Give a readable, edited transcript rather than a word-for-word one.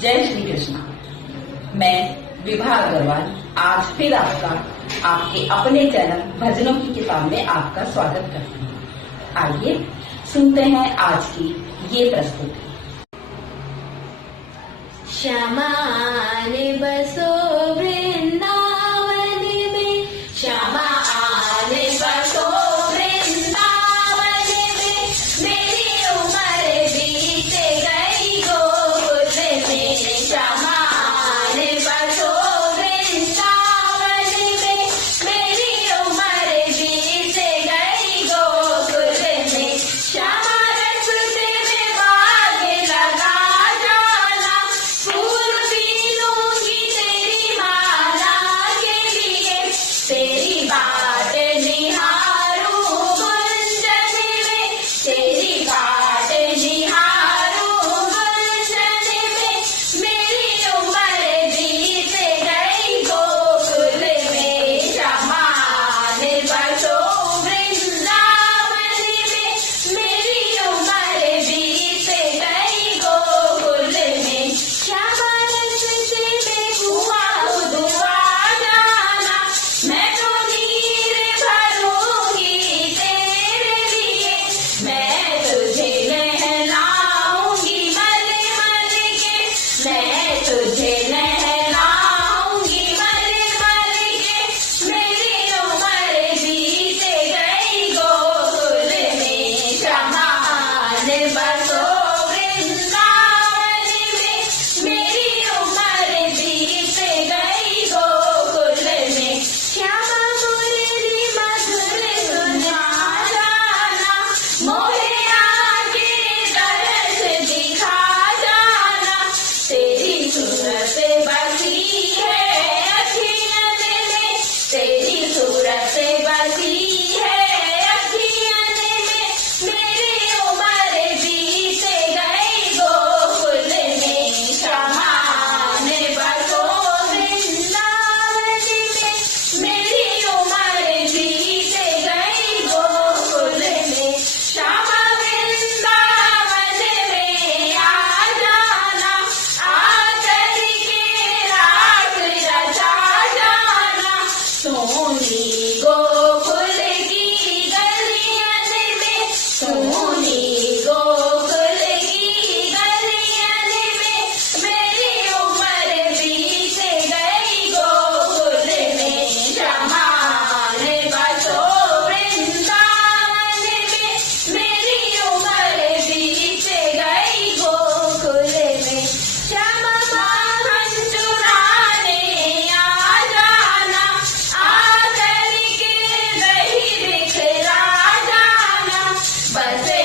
जय श्री कृष्णा। मैं विभा अग्रवाल आज फिर आपके अपने चैनल भजनों की किताब में आपका स्वागत करती हूँ। आइए सुनते हैं आज की ये प्रस्तुति। श्यामा आने बसो वृंदावन में, श्यामा आने बसो वृंदावन में, मेरी उम्र बीत गई गोकुल में। श्यामा आने बसो वृंदावन में, मेरी उम्र बीत गई गोकुल में। श्यामा रस्ते में बाग लगा जाना, फूल पी लूंगी तेरी माला के लिए, तेरी बाट निहारूं गुंजन में, तेरी बाट निहारूं गुंजन में, मेरी उम्र बीत गई गोकुल में। श्यामा आने बसो वृंदावन में, मेरी उम्र बीत गई गोकुल में। श्यामा रस्ते में कुआं खुदवा जाना, मैं तो नीर भरूंगी तेरे लिए, मैं तुझे नहलाऊंगी मल मल के, मैं तुझे नहलाऊंगी मल मल के, मेरी उम्र बीत गई गोकुल में। श्यामा आने बसो वृंदावन में, मेरी उम्र बीत गई गोकुल में। श्यामा मुरली मधुर सुना जाना, मोहे आके तरस दिखा जाना, तेरी सूरत बसी है अखियन में, तेरी सूरत बसी है अखियन में, मेरी उम्र बीत गई गोकुल में। श्यामा आने बसो वृंदावन में, मेरी उम्र बीत गई गोकुल में। श्यामा वृंदावन में आ जाना, आकर के रास रचा जाना, सोनी गोकुल की गलियन में, सोनी गोकुल की गलियन में, मेरी उम्र बीत गई गोकुल में। श्यामा आने बसो वृंदावन में, मेरी उम्र बीत गई गोकुल में। श्यामा वाहन चुराने आ जाना, आकर के वही बिखरा जाना, बसे